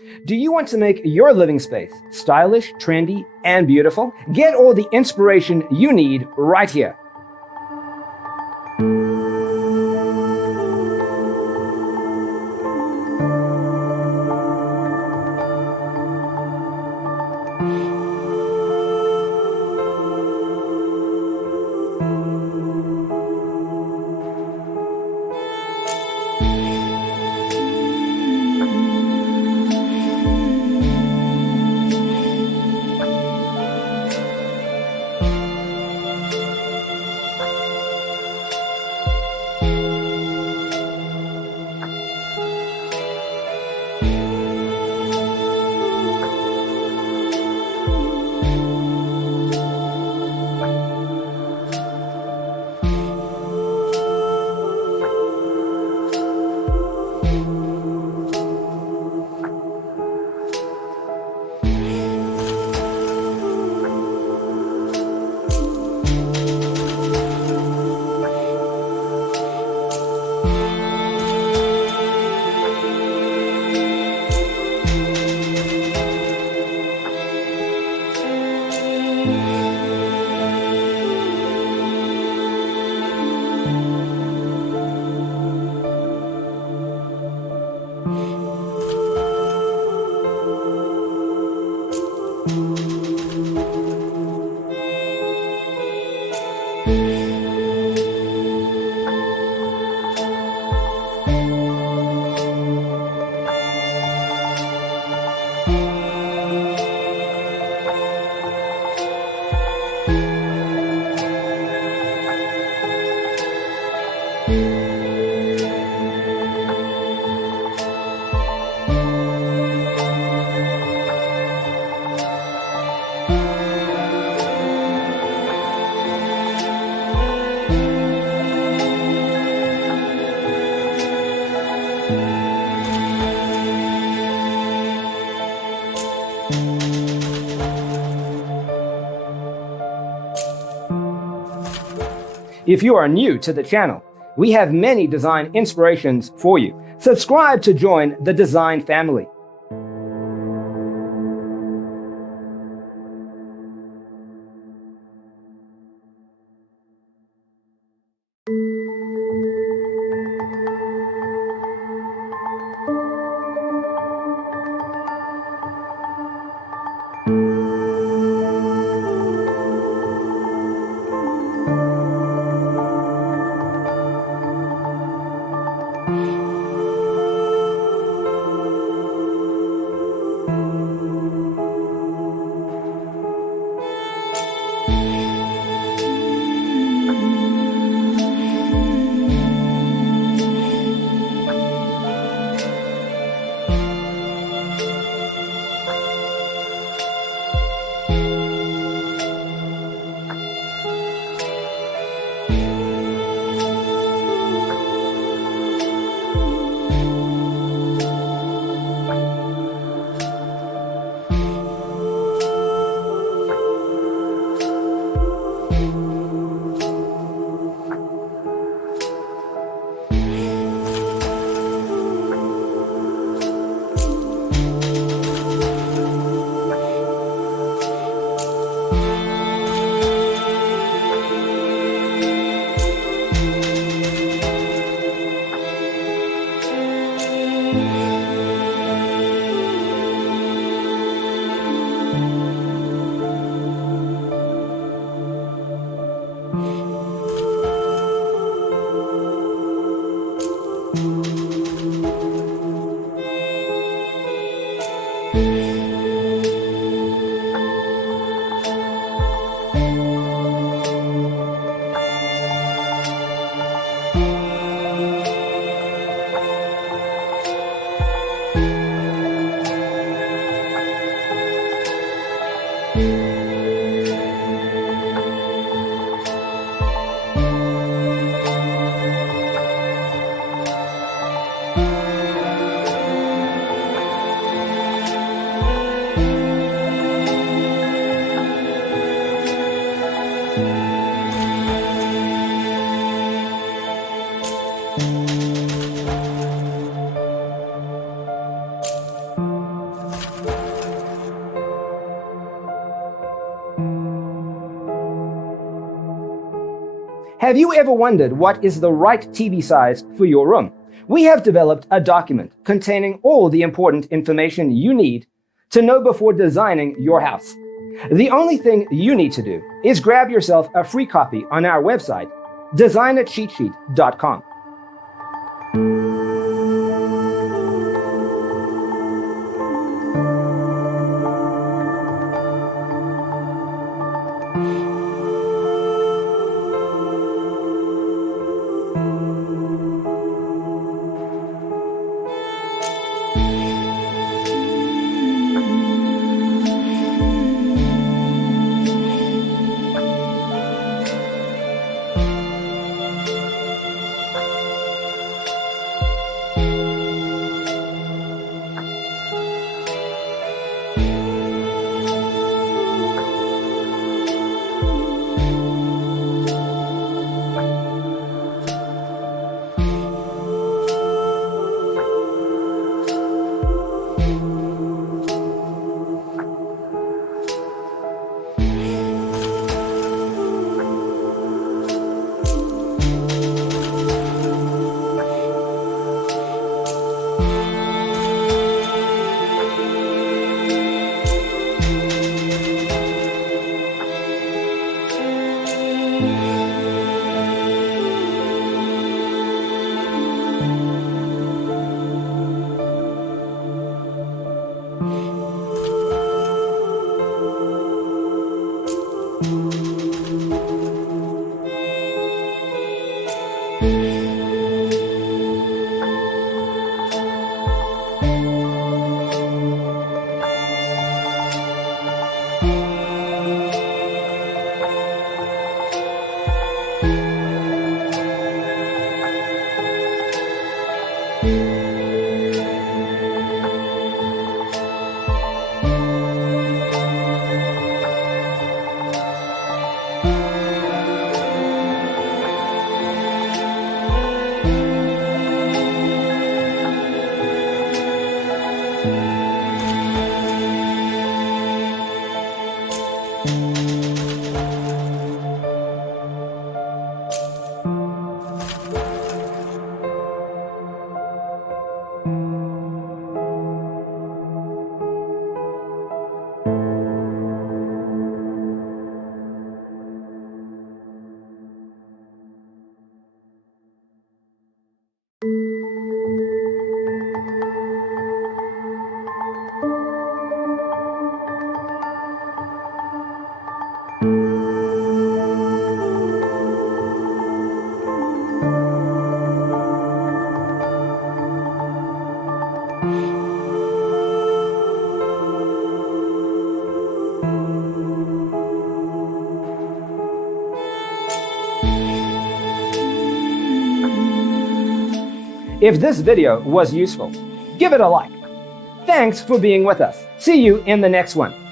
Do you want to make your living space stylish, trendy, and beautiful? Get all the inspiration you need right here. If you are new to the channel, we have many design inspirations for you. Subscribe to join the design family. Have you ever wondered what is the right TV size for your room? We have developed a document containing all the important information you need to know before designing your house. The only thing you need to do is grab yourself a free copy on our website, designercheatsheet.com. If this video was useful, give it a like. Thanks for being with us. See you in the next one.